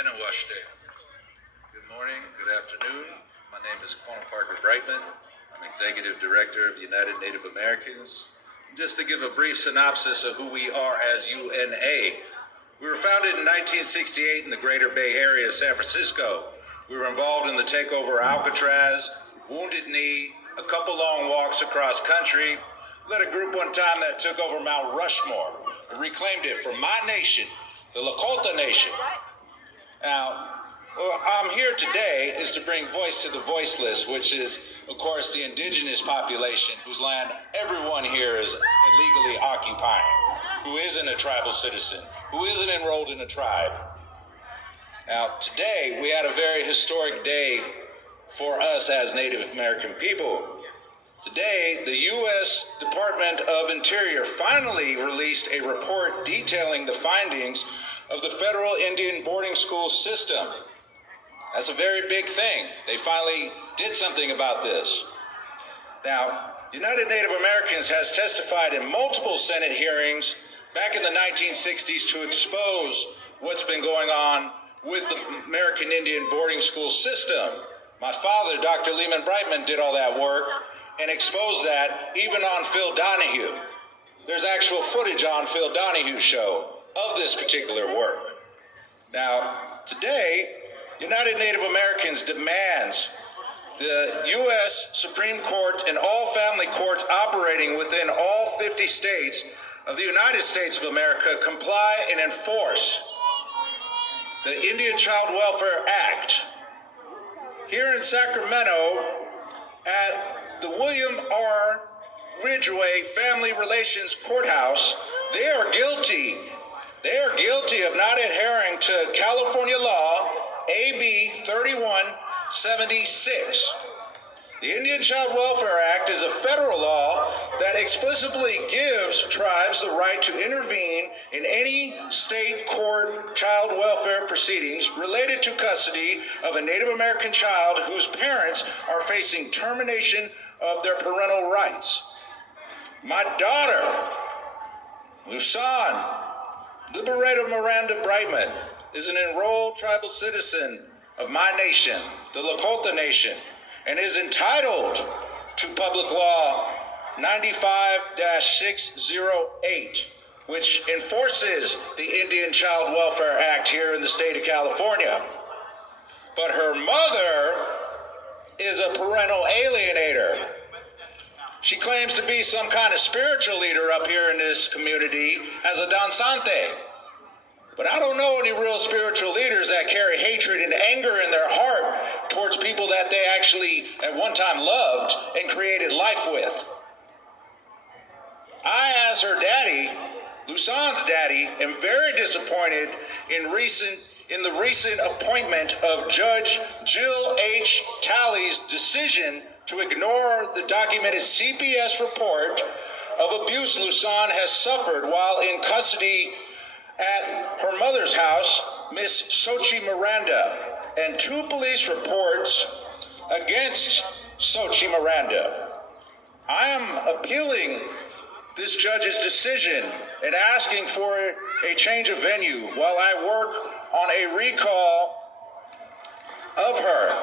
Henawashte. Good morning, good afternoon. My name is Quanah Brightman. I'm Executive Director of United Native Americans. Just to give a brief synopsis of who we are as UNA. We were founded in 1968 in the Greater Bay Area of San Francisco. We were involved in the takeover of Alcatraz, Wounded Knee, a couple long walks across country. Led a group one time that took over Mount Rushmore and reclaimed it for my nation, the Lakota Nation. Now, what I'm here today is to bring voice to the voiceless, which is, of course, the indigenous population whose land everyone here is illegally occupying, who isn't a tribal citizen, who isn't enrolled in a tribe. Now, today, we had a very historic day for us as Native American people. Today, the U.S. Department of Interior finally released a report detailing the findings of the federal Indian boarding school system. That's a very big thing. They finally did something about this. Now, United Native Americans has testified in multiple Senate hearings back in the 1960s to expose what's been going on with the American Indian boarding school system. My father, Dr. Brightman, did all that work and exposed that even on Phil Donahue. There's actual footage on Phil Donahue's show of this particular work. Now, today, United Native Americans demands the U.S. Supreme Court and all family courts operating within all 50 states of the United States of America comply and enforce the Indian Child Welfare Act. Here in Sacramento, at the William R. Ridgway Family Relations Courthouse, they are guilty. They are guilty of not adhering to California law AB 3176. The Indian Child Welfare Act is a federal law that explicitly gives tribes the right to intervene in any state court child welfare proceedings related to custody of a Native American child whose parents are facing termination of their parental rights. My daughter, Lozen Libraria Miranda-Brightman, is an enrolled tribal citizen of my nation, the Lakota Nation, and is entitled to Public Law 95-608, which enforces the Indian Child Welfare Act here in the state of California. But her mother is a parental alienator. She claims to be some kind of spiritual leader up here in this community as a dansante. But I don't know any real spiritual leaders that carry hatred and anger in their heart towards people that they actually at one time loved and created life with. I, as her daddy, Lozen's daddy, am very disappointed in the recent appointment of Judge Jill H. Talley's decision to ignore the documented CPS report of abuse Lozen has suffered while in custody at her mother's house, Miss Sochi Miranda, and 2 police reports against Sochi Miranda. I am appealing this judge's decision and asking for a change of venue while I work on a recall of her.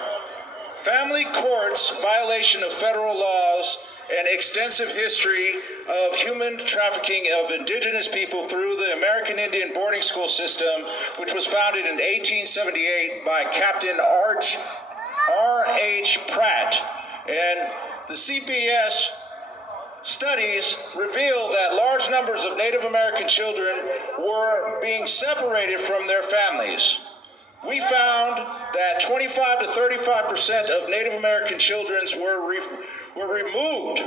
Family courts' violation of federal laws and extensive history of human trafficking of indigenous people through the American Indian boarding school system, which was founded in 1878 by Captain R.H. Pratt. And the CPS studies reveal that large numbers of Native American children were being separated from their families. We found that 25 to 35% of Native American children were removed.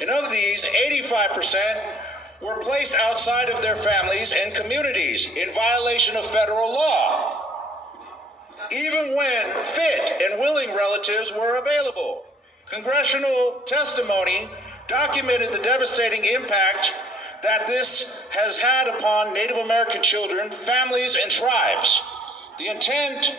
And of these, 85% were placed outside of their families and communities in violation of federal law, even when fit and willing relatives were available. Congressional testimony documented the devastating impact that this has had upon Native American children, families, and tribes. The intent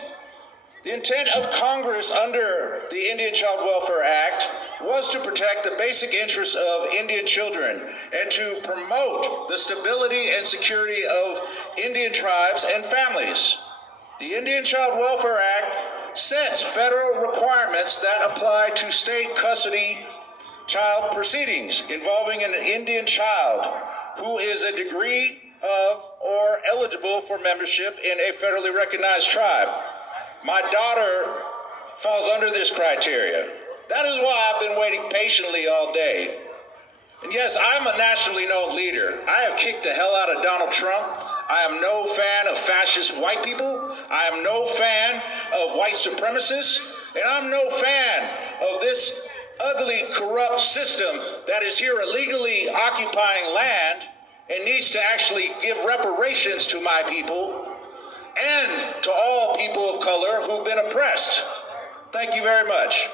of Congress under the Indian Child Welfare Act was to protect the basic interests of Indian children and to promote the stability and security of Indian tribes and families. The Indian Child Welfare Act sets federal requirements that apply to state custody child proceedings involving an Indian child who is a degree of or eligible for membership in a federally recognized tribe. My daughter falls under this criteria. That is why I've been waiting patiently all day. And yes, I'm a nationally known leader. I have kicked the hell out of Donald Trump. I am no fan of fascist white people. I am no fan of white supremacists. And I'm no fan of this ugly, corrupt system that is here illegally occupying land and needs to actually give reparations to my people and to all people of color who've been oppressed. Thank you very much.